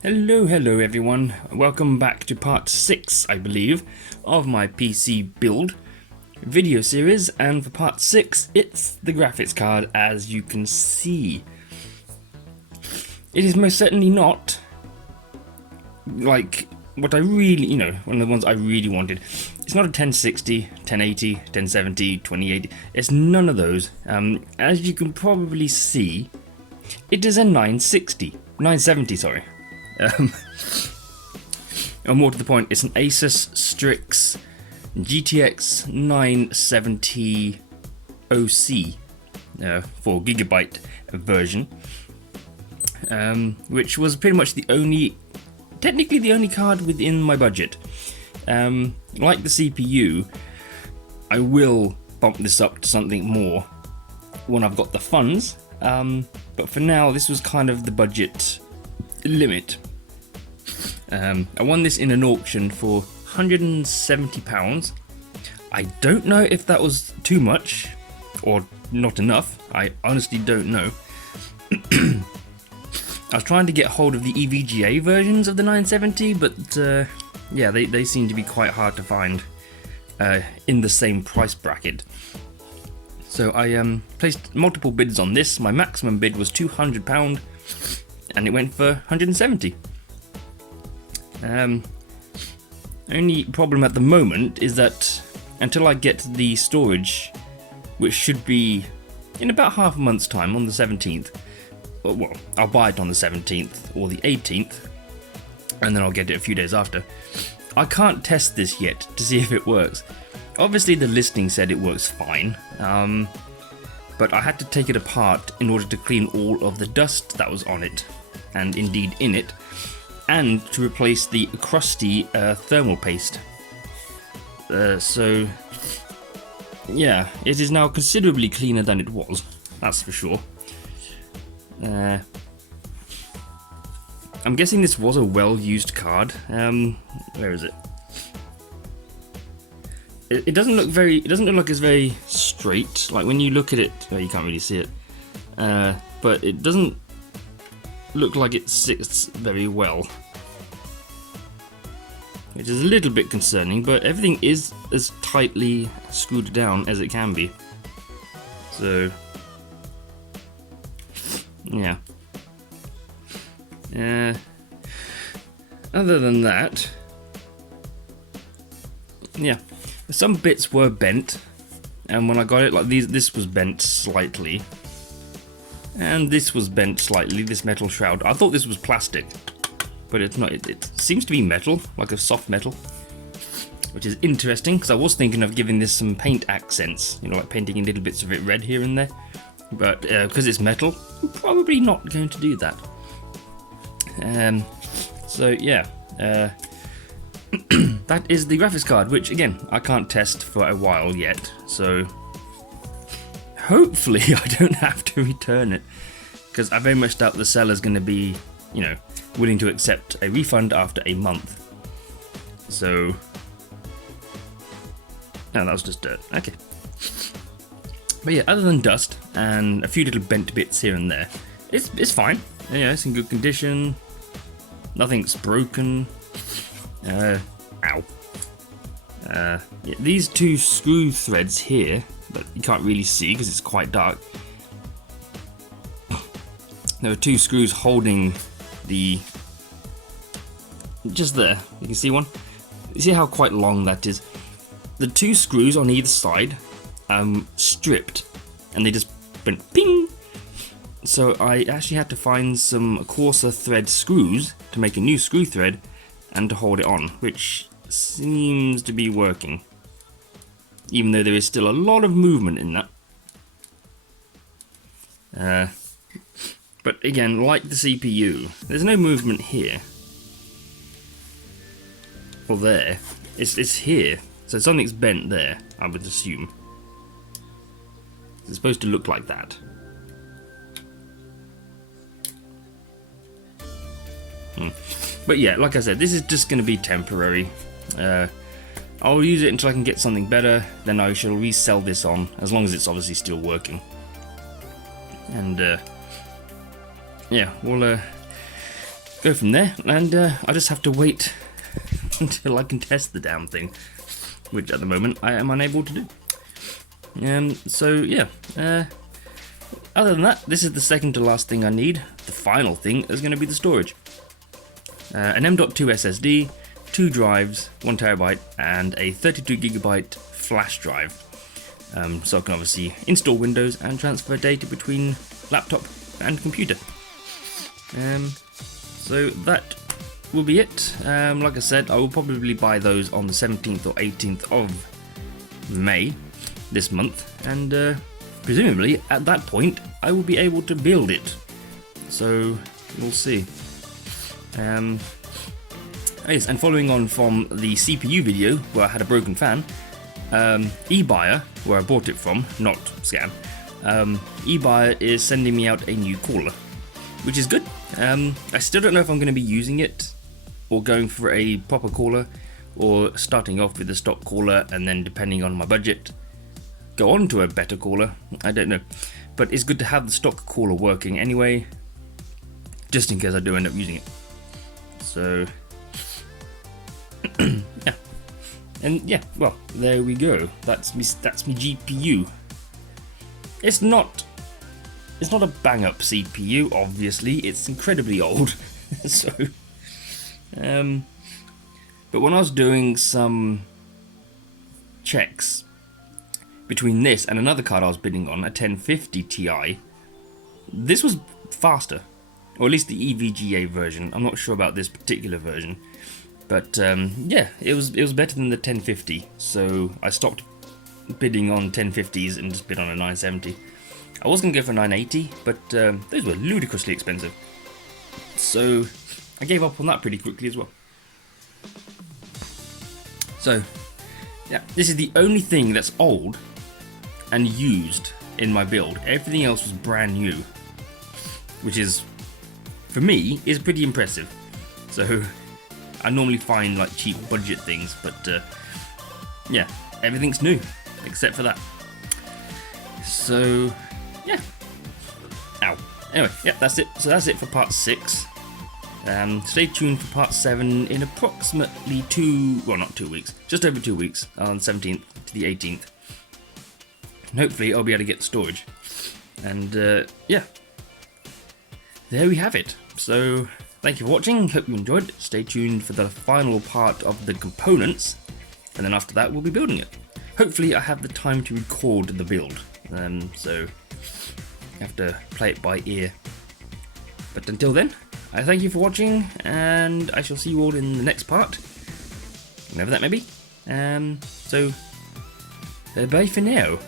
Hello everyone, welcome back to part 6, I believe, of my PC build video series, and for part 6 it's the graphics card. As you can see, it is most certainly not like what I really, one of the ones I really wanted. It's not a 1060, 1080, 1070, 2080, it's none of those. As you can probably see, it is a 970, sorry. And more to the point, it's an ASUS Strix GTX 970 OC 4GB version, which was pretty much technically the only card within my budget. Like the CPU, I will bump this up to something more when I've got the funds, but for now this was kind of the budget limit. I won this in an auction for £170. I don't know if that was too much or not enough. I honestly don't know. I was trying to get hold of the EVGA versions of the 970, but yeah, they seem to be quite hard to find in the same price bracket. So I placed multiple bids on this. My maximum bid was £200 and it went for 170. Only problem at the moment is that until I get the storage, which should be in about half a month's time, on the 17th, well, I'll buy it on the 17th or the 18th, and then I'll get it a few days after. I can't test this yet to see if it works. Obviously the listing said it works fine, but I had to take it apart in order to clean all of the dust that was on it, and indeed in it, and to replace the crusty thermal paste. So yeah, it is now considerably cleaner than it was, that's for sure. I'm guessing this was a well-used card. Where is it? It doesn't look like it's very straight. Like when you look at it, well, you can't really see it, but it doesn't look like it sits very well, which is a little bit concerning, but everything is as tightly screwed down as it can be. So yeah. Other than that, yeah, some bits were bent, and when I got it, like this was bent slightly, and this was bent slightly, this metal shroud. I thought this was plastic, but it's not. It seems to be metal, like a soft metal, which is interesting, because I was thinking of giving this some paint accents, like painting in little bits of it red here and there, but because it's metal, I'm probably not going to do that. So yeah, that is the graphics card, which again, I can't test for a while yet, so hopefully I don't have to return it, because I very much doubt the seller's going to be, willing to accept a refund after a month. So, no, that was just dirt. Okay. But yeah, other than dust and a few little bent bits here and there, it's fine. It's in good condition. Nothing's broken. Ow. Yeah, these two screw threads here, but you can't really see because it's quite dark. There are two screws holding the, just there, you can see one. You see how quite long that is? The two screws on either side stripped, and they just went ping. So I actually had to find some coarser thread screws to make a new screw thread and to hold it on, which seems to be working, even though there is still a lot of movement in that. But again, like the CPU, there's no movement here or there. It's here, so something's bent there, I would assume. It's supposed to look like that. But yeah, like I said, this is just going to be temporary. I'll use it until I can get something better, then I shall resell this on, as long as it's obviously still working. And yeah, we'll go from there, and I just have to wait until I can test the damn thing, which at the moment I am unable to do. So yeah, other than that, this is the second to last thing I need. The final thing is going to be the storage. An M.2 SSD, 2 drives, 1TB, and a 32GB flash drive. So I can obviously install Windows and transfer data between laptop and computer. So that will be it. Like I said, I will probably buy those on the 17th or 18th of May this month, and presumably at that point I will be able to build it. So we'll see. Yes, and following on from the CPU video where I had a broken fan, eBuyer, where I bought it from, not Scam, eBuyer is sending me out a new cooler, which is good. I still don't know if I'm going to be using it or going for a proper cooler, or starting off with a stock cooler and then, depending on my budget, go on to a better cooler. I don't know, but it's good to have the stock cooler working anyway, just in case I do end up using it. So yeah, and yeah, well, there we go. That's me GPU. It's not a bang up CPU, obviously. It's incredibly old. So but when I was doing some checks between this and another card I was bidding on, a 1050 Ti, this was faster, or at least the EVGA version. I'm not sure about this particular version, but yeah, it was better than the 1050. So I stopped bidding on 1050s and just bid on a 970. I was going to go for 980, but those were ludicrously expensive. So I gave up on that pretty quickly as well. So yeah, this is the only thing that's old and used in my build. Everything else was brand new, which is, for me, is pretty impressive. So I normally find like cheap budget things, but yeah, everything's new except for that. So yeah. Ow. Anyway, yeah, that's it. So that's it for part 6. Stay tuned for part 7 in approximately not 2 weeks, just over 2 weeks, on 17th to the 18th. And hopefully I'll be able to get the storage. And yeah, there we have it. So thank you for watching, hope you enjoyed. Stay tuned for the final part of the components, and then after that we'll be building it. Hopefully I have the time to record the build, so I have to play it by ear. But until then, I thank you for watching, and I shall see you all in the next part, whenever that may be. So bye for now.